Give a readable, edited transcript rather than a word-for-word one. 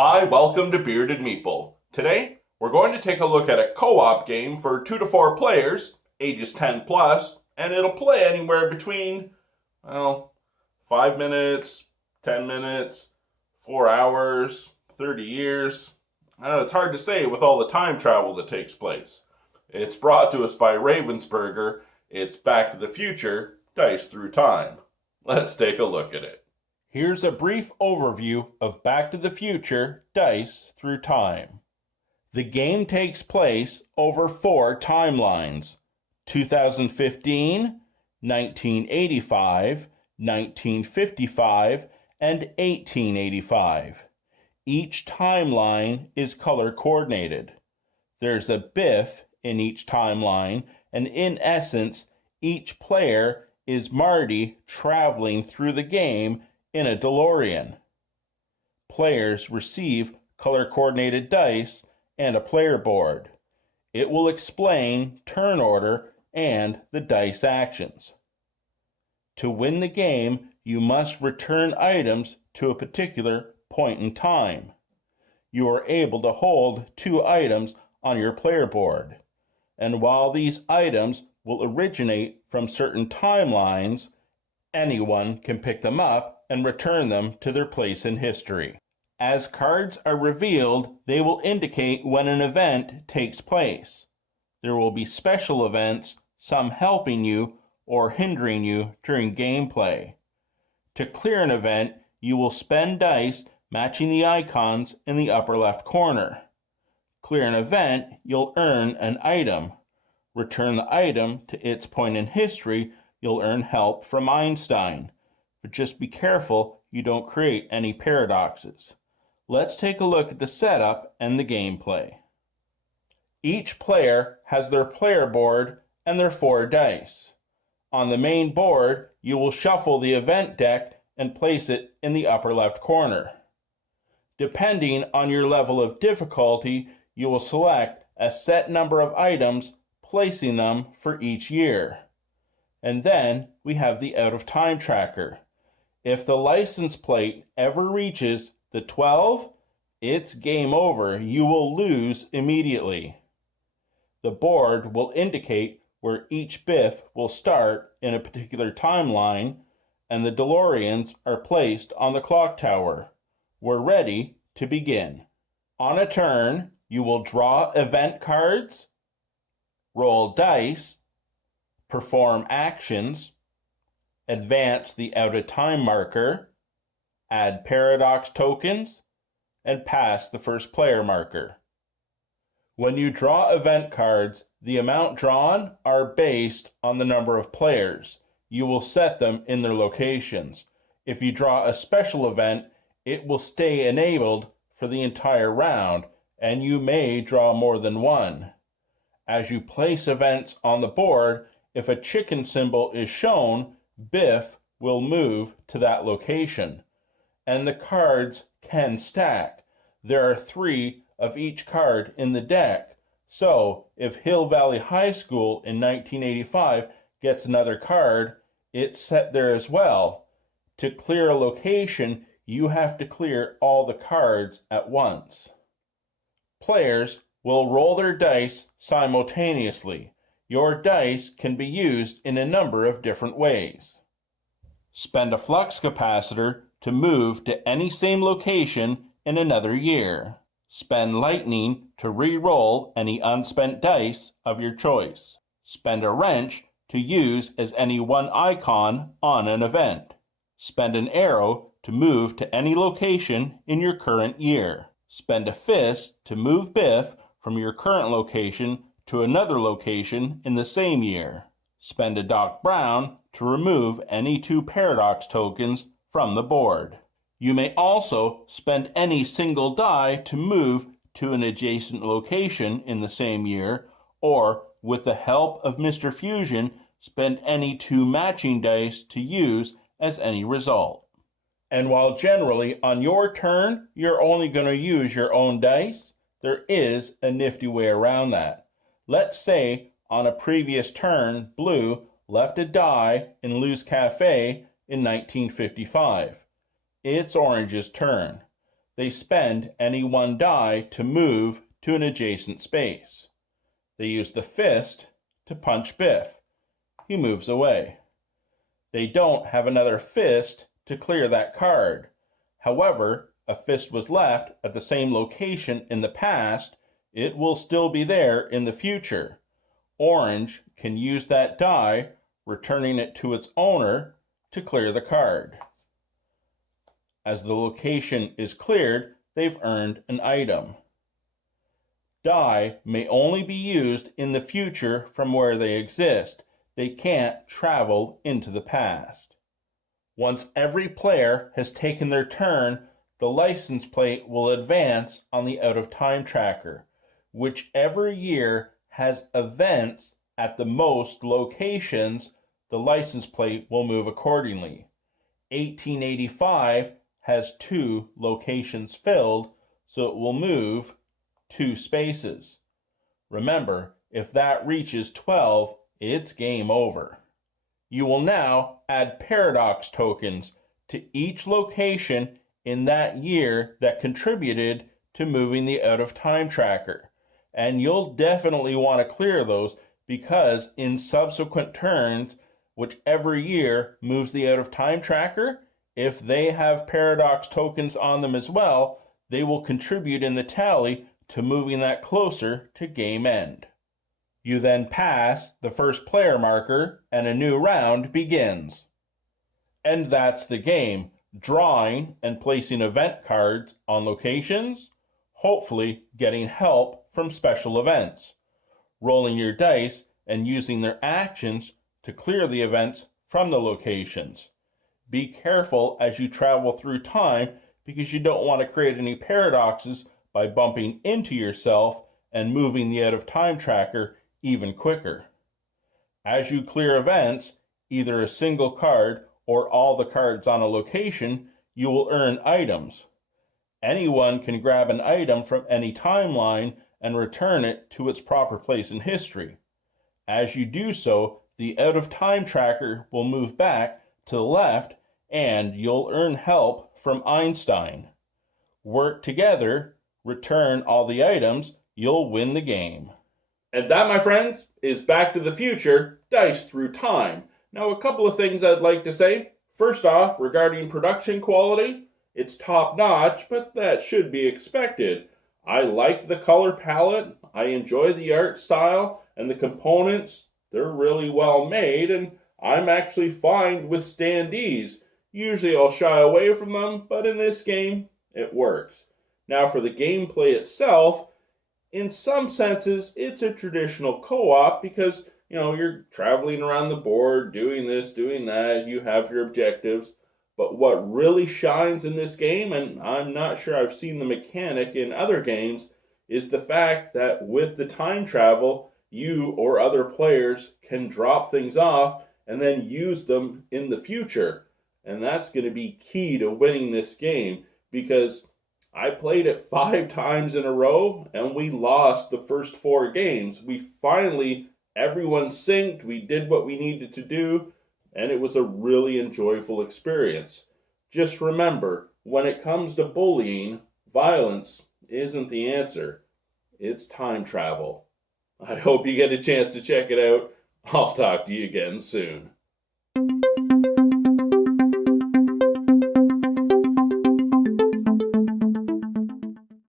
Hi, welcome to Bearded Meeple. Today, we're going to take a look at a co-op game for 2 to 4 players, ages 10 plus, and it'll play anywhere between, 5 minutes, 10 minutes, 4 hours, 30 years. I know it's hard to say with all the time travel that takes place. It's brought to us by Ravensburger. It's Back to the Future, Dice Through Time. Let's take a look at it. Here's a brief overview of Back to the Future Dice Through Time. The game takes place over 4 timelines: 2015, 1985, 1955, and 1885. Each timeline is color coordinated. There's a Biff in each timeline, and in essence, each player is Marty traveling through the game in a DeLorean. Players receive color-coordinated dice and a player board. It will explain turn order and the dice actions. To win the game, you must return items to a particular point in time. You are able to hold 2 items on your player board, and while these items will originate from certain timelines, anyone can pick them up and return them to their place in history. As cards are revealed, they will indicate when an event takes place. There will be special events, some helping you or hindering you during gameplay. To clear an event, you will spend dice matching the icons in the upper left corner. Clear an event, you'll earn an item. Return the item to its point in history, you'll earn help from Einstein. But just be careful you don't create any paradoxes. Let's take a look at the setup and the gameplay. Each player has their player board and their 4 dice. On the main board, you will shuffle the event deck and place it in the upper left corner. Depending on your level of difficulty, you will select a set number of items, placing them for each year. And then we have the out of time tracker. If the license plate ever reaches the 12, it's game over. You will lose immediately. The board will indicate where each Biff will start in a particular timeline, and the DeLoreans are placed on the clock tower. We're ready to begin. On a turn, you will draw event cards, roll dice, perform actions, advance the out-of-time marker, add paradox tokens, and pass the first player marker. When you draw event cards, the amount drawn are based on the number of players. You will set them in their locations. If you draw a special event, it will stay enabled for the entire round, and you may draw more than one. As you place events on the board, if a chicken symbol is shown, Biff will move to that location, and the cards can stack. There are 3 of each card in the deck, so if Hill Valley High School in 1985 gets another card, it's set there as well. To clear a location, you have to clear all the cards at once. Players will roll their dice simultaneously. Your dice can be used in a number of different ways. Spend a flux capacitor to move to any same location in another year. Spend lightning to re-roll any unspent dice of your choice. Spend a wrench to use as any one icon on an event. Spend an arrow to move to any location in your current year. Spend a fist to move Biff from your current location to another location in the same year. Spend a Doc Brown to remove any 2 paradox tokens from the board. You may also spend any single die to move to an adjacent location in the same year, or with the help of Mr. Fusion, spend any 2 matching dice to use as any result. And while generally on your turn, you're only going to use your own dice, there is a nifty way around that. Let's say on a previous turn, Blue left a die in Lou's Cafe in 1955. It's Orange's turn. they spend any one die to move to an adjacent space. They use the fist to punch Biff. He moves away. They don't have another fist to clear that card. However, a fist was left at the same location in the past, it will still be there in the future. Orange can use that die, returning it to its owner to clear the card. As the location is cleared, they've earned an item. Die may only be used in the future from where they exist. They can't travel into the past. Once every player has taken their turn, the license plate will advance on the out-of-time tracker. Whichever year has events at the most locations, the license plate will move accordingly. 1885 has 2 locations filled, so it will move 2 spaces. Remember, if that reaches 12, it's game over. You will now add paradox tokens to each location in that year that contributed to moving the out-of-time tracker. And you'll definitely want to clear those because in subsequent turns, whichever year moves the out-of-time tracker, if they have paradox tokens on them as well, they will contribute in the tally to moving that closer to game end. You then pass the first player marker and a new round begins. And that's the game, drawing and placing event cards on locations, hopefully getting help from special events, rolling your dice and using their actions to clear the events from the locations. Be careful as you travel through time because you don't want to create any paradoxes by bumping into yourself and moving the out-of-time tracker even quicker. As you clear events, either a single card or all the cards on a location, you will earn items. Anyone can grab an item from any timeline and return it to its proper place in history. As you do so, the out-of-time tracker will move back to the left and you'll earn help from Einstein. Work together, return all the items, you'll win the game. And that, my friends, is Back to the Future, Dice Through Time. Now, a couple of things I'd like to say. First off, regarding production quality, it's top-notch, but that should be expected. I like the color palette, I enjoy the art style, and the components, they're really well made, and I'm actually fine with standees. Usually I'll shy away from them, but in this game, it works. Now for the gameplay itself, in some senses, it's a traditional co-op because, you're traveling around the board, doing this, doing that, you have your objectives. But what really shines in this game, and I'm not sure I've seen the mechanic in other games, is the fact that with the time travel, you or other players can drop things off and then use them in the future. And that's going to be key to winning this game because I played it 5 times in a row and we lost the first 4 games. Everyone synced, we did what we needed to do, and it was a really enjoyable experience. Just remember, when it comes to bullying, violence isn't the answer. It's time travel. I hope you get a chance to check it out. I'll talk to you again soon.